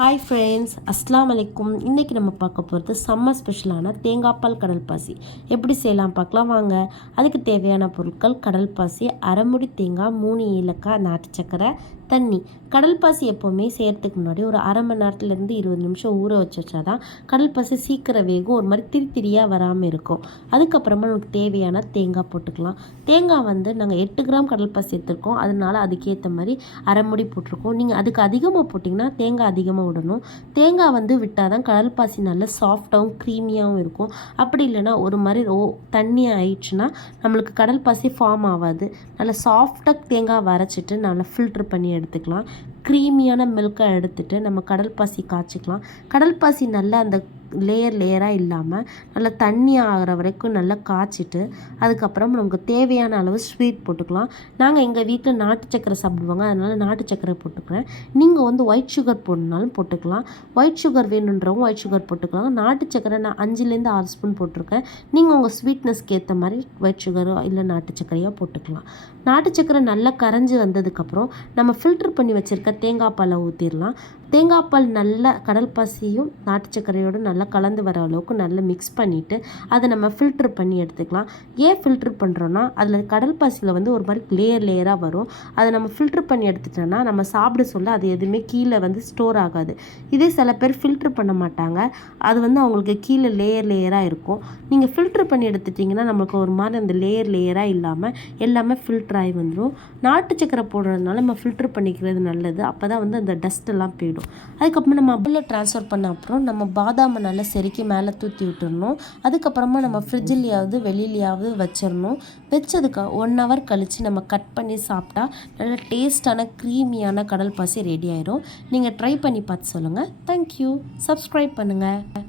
Hi friends, அஸ்ஸலாமு அலைக்கும். இன்றைக்கி நம்ம பார்க்க போகிறது செம்ம ஸ்பெஷலான தேங்காய் பால் கடல் பாசி எப்படி செய்யலாம் பார்க்கலாம் வாங்க. அதுக்கு தேவையான பொருட்கள்: கடல் பாசி, அரை முடி தேங்காய், 3 ஏலக்காய், நாட்டு சக்கரை, தண்ணி. கடல் பாசி எப்போவுமே செய்கிறதுக்கு முன்னாடி ஒரு அரை மணி நேரத்துலேருந்து 20 நிமிஷம் ஊற வச்சா தான் கடல் பாசி சீக்கிரம் வேகும், ஒரு மாதிரி திரியாக வராமல் இருக்கும். அதுக்கப்புறமா நமக்கு தேவையான தேங்காய் போட்டுக்கலாம். தேங்காய் நாங்கள் 8 கிராம் கடல் பாசி எடுத்துருக்கோம், அதனால அதுக்கேற்ற மாதிரி அரை முடி போட்டிருக்கோம். நீங்கள் அதுக்கு அதிகமாக போட்டிங்கன்னா தேங்காய் அதிகமாக விடணும். தேங்காய் விட்டால் தான் கடல் பாசி நல்லா சாஃப்டாகவும் க்ரீமியாகவும் இருக்கும். அப்படி இல்லைன்னா ஒரு மாதிரி தண்ணியாக ஆயிடுச்சுன்னா நம்மளுக்கு கடல் பாசி ஃபார்ம் ஆகாது. நல்லா சாஃப்டாக தேங்காய் வரைச்சிட்டு நல்லா ஃபில்ட்ரு பண்ணி எடுத்துக்கலாம். க்ரீமியான மில்கை எடுத்துகிட்டு நம்ம கடல் பாசி காய்ச்சிக்கலாம். கடல் பாசி நல்லா அந்த லேயராக இல்லாமல் நல்லா தண்ணி ஆகிற வரைக்கும் நல்லா காய்ச்சிட்டு அதுக்கப்புறம் நமக்கு தேவையான அளவு ஸ்வீட் போட்டுக்கலாம். நாங்கள் எங்கள் வீட்டில் நாட்டு சக்கரை சாப்பிடுவாங்க, அதனால் நாட்டு சக்கரை போட்டுக்கிறேன். நீங்கள் ஒயிட் சுகர் போடணுனாலும் போட்டுக்கலாம். ஒயிட் சுகர் வேணுன்றவங்க ஒயிட் சுகர் போட்டுக்கலாம். நாட்டு சக்கரை நான் 5லேருந்து 6 ஸ்பூன் போட்டிருக்கேன். நீங்கள் உங்கள் ஸ்வீட்னஸ்க்கு ஏற்ற மாதிரி ஒயிட் சுகரோ இல்லை நாட்டு சக்கரையோ போட்டுக்கலாம். நாட்டு சக்கரை நல்லா கரைஞ்சி வந்ததுக்கப்புறம் நம்ம ஃபில்ட்ரு பண்ணி வச்சுருக்க தேங்காய் பாலை ஊற்றிடலாம். தேங்காய் பால் நல்லா கடல் பாசியும் நாட்டு சக்கரையோடு நல்லா கலந்து வர அளவுக்கு நல்லா மிக்ஸ் பண்ணிவிட்டு அதை நம்ம ஃபில்ட்ரு பண்ணி எடுத்துக்கலாம். ஏன் ஃபில்ட்ரு பண்ணுறோன்னா அதில் கடல் பாசியில் ஒரு மாதிரி லேயராக வரும். அதை நம்ம ஃபில்ட்ரு பண்ணி எடுத்துட்டோன்னா நம்ம சாப்பிட சொல்ல அது எதுவுமே கீழே ஸ்டோர் ஆகாது. இதே சில பேர் ஃபில்ட்ரு பண்ண மாட்டாங்க, அது அவங்களுக்கு கீழே லேயராக இருக்கும். நீங்கள் ஃபில்ட்ரு பண்ணி எடுத்துட்டிங்கன்னா நம்மளுக்கு ஒரு மாதிரி அந்த லேயராக இல்லாமல் எல்லாமே ஃபில்ட்ரு ஆகி வந்துடும். நாட்டு சக்கரை போடுறதுனால நம்ம ஃபில்ட்ரு பண்ணிக்கிறது நல்லது. அப்போ தான் அந்த டஸ்ட்டெல்லாம் போயிடும். அதுக்கப்புறம் நம்ம அப்படில் ட்ரான்ஸ்ஃபர் பண்ண அப்புறம் நம்ம பாதாமை நல்லா செருக்கி மேலே தூற்றி விட்டுடணும். அதுக்கப்புறமா நம்ம ஃப்ரிட்ஜிலையாவது வெளியிலையாவது வச்சிடணும். வச்சதுக்கு 1 ஹவர் கழித்து நம்ம கட் பண்ணி சாப்பிட்டா நல்ல டேஸ்டான க்ரீமியான கடல் பாசி ரெடி ஆயிடும். நீங்கள் ட்ரை பண்ணி பார்த்து சொல்லுங்கள். தேங்க்யூ. சப்ஸ்கிரைப் பண்ணுங்கள்.